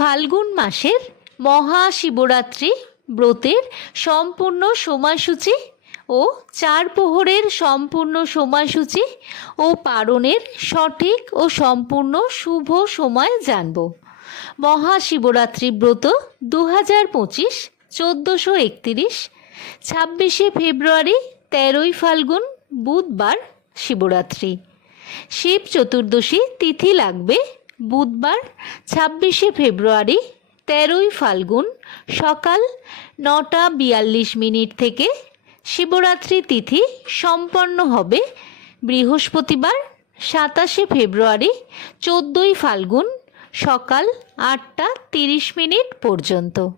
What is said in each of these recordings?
ফাল্গুন মাসের মহাশিবরাত্রি ব্রতের সম্পূর্ণ সময়সূচি ও চার প্রহরের সম্পূর্ণ সময়সূচি ও পারণের সঠিক ও সম্পূর্ণ শুভ সময় জানব। মহাশিবরাত্রি ব্রত দু হাজার পঁচিশ, চোদ্দোশো একতিরিশ, ছাব্বিশে ফেব্রুয়ারি, তেরোই ফাল্গুন, বুধবার শিবরাত্রি। শিব চতুর্দশী তিথি লাগবে বুধবার, ছাব্বিশে ফেব্রুয়ারি, তেরোই ফাল্গুন, সকাল নটা বিয়াল্লিশ মিনিট থেকে শিবরাত্রি তিথি সম্পন্ন হবে। বৃহস্পতিবার, সাতাশে ফেব্রুয়ারি, চোদ্দোই ফাল্গুন, সকাল আটটা তিরিশ মিনিট পর্যন্ত।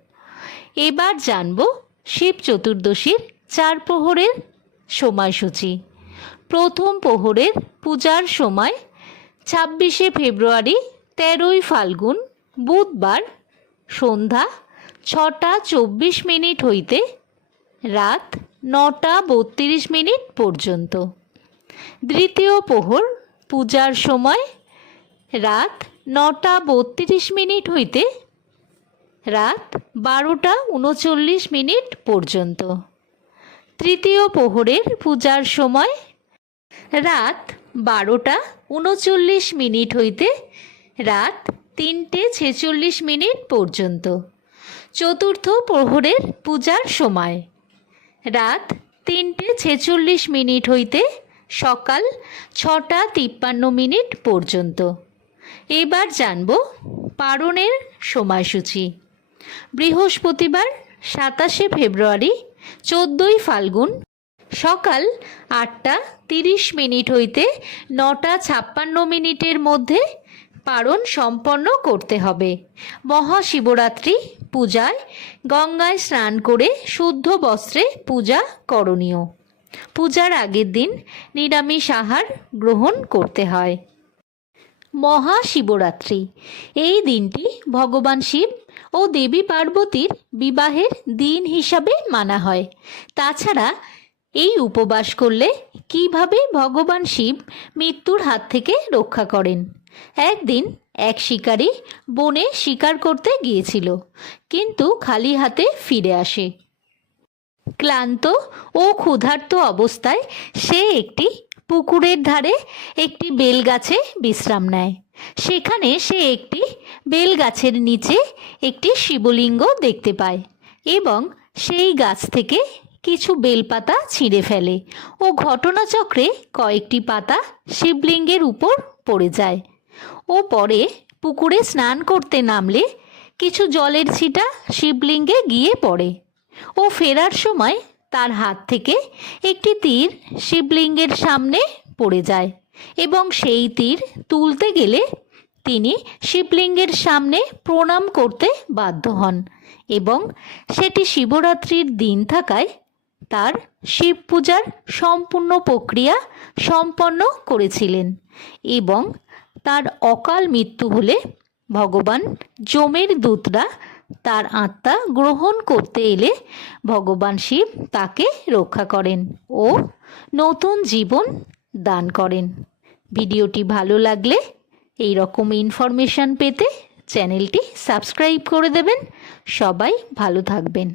এবার জানব শিব চতুর্দশীর চার প্রহরের সময়সূচি। প্রথম প্রহরের পূজার সময় ছাব্বিশে ফেব্রুয়ারি, তেরোই ফাল্গুন, বুধবার, সন্ধ্যা, ছটা চব্বিশ মিনিট হইতে রাত নটা বত্রিশ মিনিট পর্যন্ত। দ্বিতীয় প্রহর পূজার সময়, রাত নটা বত্রিশ মিনিট হইতে রাত বারোটা উনচল্লিশ মিনিট পর্যন্ত। তৃতীয় প্রহরের পূজার সময় রাত বারোটা উনচল্লিশ মিনিট হইতে রাত তিনটে ছেচল্লিশ মিনিট পর্যন্ত। চতুর্থ প্রহরের পূজার সময়। রাত তিনটে ছেচল্লিশ মিনিট হইতে সকাল ছটা তিপ্পান্ন মিনিট পর্যন্ত। এবার জানব পারণের সময়সূচি। বৃহস্পতিবার সাতাশে ফেব্রুয়ারি চোদ্দোই ফাল্গুন সকাল আটটা তিরিশ মিনিট হইতে নটা ছাপ্পান্ন মিনিটের মধ্যে পারণ সম্পন্ন করতে হবে। মহাশিবরাত্রি পূজায় গঙ্গায় স্নান করে শুদ্ধ বস্ত্রে পূজা করণীয়। পূজার আগের দিন নিরামিষ আহার গ্রহণ করতে হয়। মহাশিবরাত্রি, এই দিনটি ভগবান শিব ও দেবী পার্বতীর বিবাহের দিন হিসাবে মানা হয়। তাছাড়া এই উপবাস করলে কীভাবে ভগবান শিব মৃত্যুর হাত থেকে রক্ষা করেন? একদিন এক শিকারী বনে শিকার করতে গিয়েছিল, কিন্তু খালি হাতে ফিরে আসে। ক্লান্ত ও ক্ষুধার্ত অবস্থায় সে একটি পুকুরের ধারে একটি বেল গাছে বিশ্রাম নেয়। সেখানে সে একটি বেল গাছের নিচে একটি শিবলিঙ্গ দেখতে পায় এবং সেই গাছ থেকে কিছু বেলপাতা ছিঁড়ে ফেলে ও ঘটনাচক্রে কয়েকটি পাতা শিবলিঙ্গের উপর পড়ে যায়। ও পরে পুকুরে স্নান করতে নামলে কিছু জলের ছিটা শিবলিঙ্গে গিয়ে পড়ে। ও ফেরার সময় তার হাত থেকে একটি তীর শিবলিঙ্গের সামনে পড়ে যায় এবং সেই তীর তুলতে গেলে তিনি শিবলিঙ্গের সামনে প্রণাম করতে বাধ্য হন এবং সেটি শিবরাত্রির দিন থাকায় তার শিব পূজার সম্পূর্ণ প্রক্রিয়া সম্পন্ন করেছিলেন এবং তার অকাল মৃত্যু হলে ভগবান যমের দূতরা তার আত্মা গ্রহণ করতে এলে ভগবান শিব তাকে রক্ষা করেন ও নতুন জীবন দান করেন। ভিডিওটি ভালো লাগলে এই রকম ইনফরমেশান পেতে চ্যানেলটি সাবস্ক্রাইব করে দেবেন। সবাই ভালো থাকবেন।